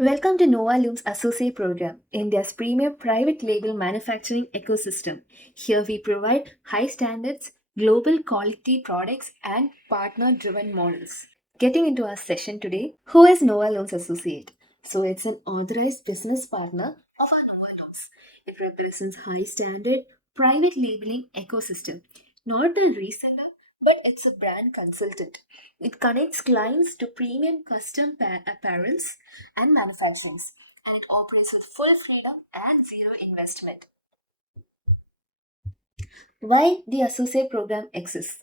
Welcome to Novalooms Associate Program, India's premier private label manufacturing ecosystem. Here we provide high standards, global quality products, and partner driven models. Getting into our session today, who is Novalooms Associate? So, it's an authorized business partner of our Novalooms. It represents high standard private labeling ecosystem, not a reseller, but it's a brand consultant. It connects clients to premium custom apparels and manufacturings, and it operates with full freedom and zero investment. Why the associate program exists?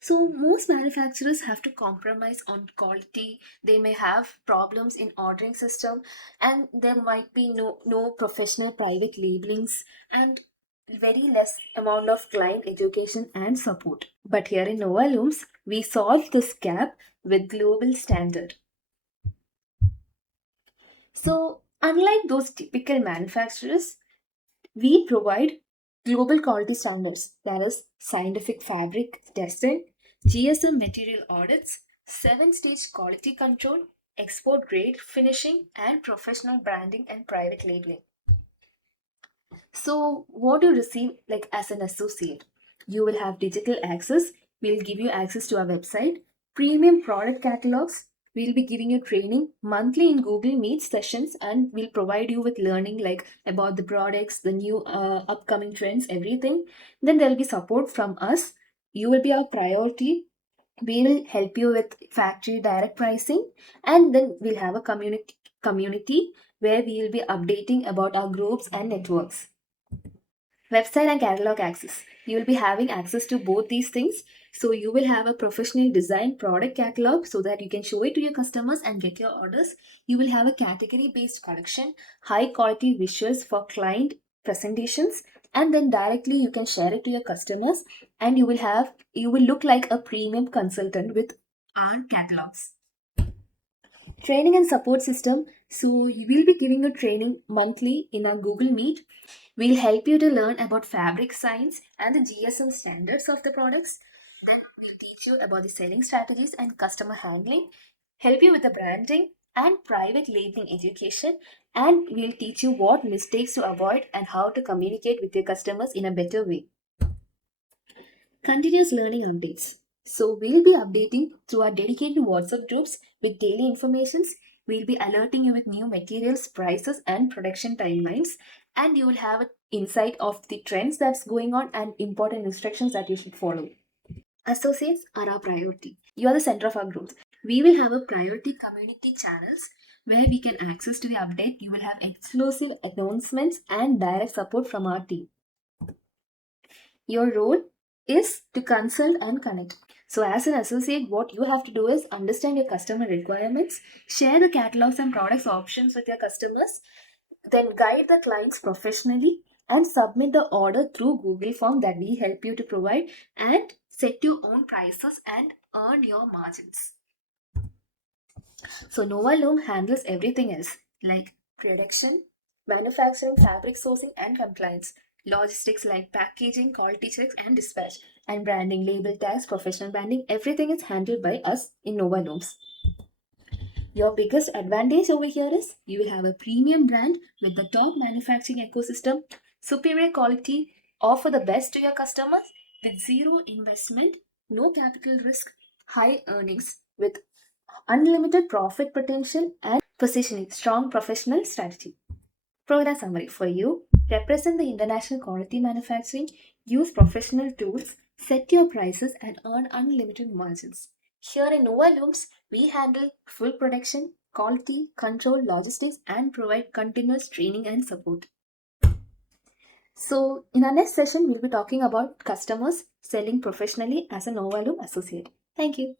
So most manufacturers have to compromise on quality. They may have problems in ordering system, and there might be no professional private labelings and very less amount of client education and support. But here in Novalooms, we solve this gap with global standard. So unlike those typical manufacturers, we provide global quality standards, that is, scientific fabric testing, GSM material audits, 7-stage quality control, export grade finishing, and professional branding and private labeling. So, what do you receive like as an associate? You will have digital access. We'll give you access to our website, premium product catalogs. We'll be giving you training monthly in Google Meet sessions, and we'll provide you with learning like about the products, the new upcoming trends, everything. Then there'll be support from us. You will be our priority. We will help you with factory direct pricing, and then we'll have a community where we will be updating about our groups and networks. Website and catalog access. You will be having access to both these things. So you will have a professional design product catalog so that you can show it to your customers and get your orders. You will have a category based collection, high quality visuals for client presentations, and then directly you can share it to your customers, and you will look like a premium consultant with our catalogs. Training and support system. So we will be giving you training monthly in our Google Meet. We'll help you to learn about fabric science and the GSM standards of the products. Then we'll teach you about the selling strategies and customer handling, help you with the branding and private labeling education, and we'll teach you what mistakes to avoid and how to communicate with your customers in a better way. Continuous learning updates. So we'll be updating through our dedicated WhatsApp groups with daily informations. We'll be alerting you with new materials, prices, and production timelines. And you will have an insight of the trends that's going on and important instructions that you should follow. Associates are our priority. You are the center of our growth. We will have a priority community channels where we can access to the update. You will have exclusive announcements and direct support from our team. Your role is to consult and connect. So, as an associate, what you have to do is understand your customer requirements, share the catalogs and products options with your customers, then guide the clients professionally, and submit the order through Google Form that we help you to provide, and set your own prices and earn your margins. So, Nova Loom handles everything else like production, manufacturing, fabric sourcing, and compliance, logistics like packaging, quality checks, and dispatch, and branding, label tags, professional branding. Everything is handled by us in Nova Looms. Your biggest advantage over here is you will have a premium brand with the top manufacturing ecosystem, superior quality, offer the best to your customers with zero investment, no capital risk, high earnings with unlimited profit potential, and positioning strong professional strategy. Program summary for you. Represent the international quality manufacturing, use professional tools, set your prices, and earn unlimited margins. Here in Nova Looms, we handle full production, quality, control, logistics, and provide continuous training and support. So, in our next session, we'll be talking about customers selling professionally as a Nova Loom associate. Thank you.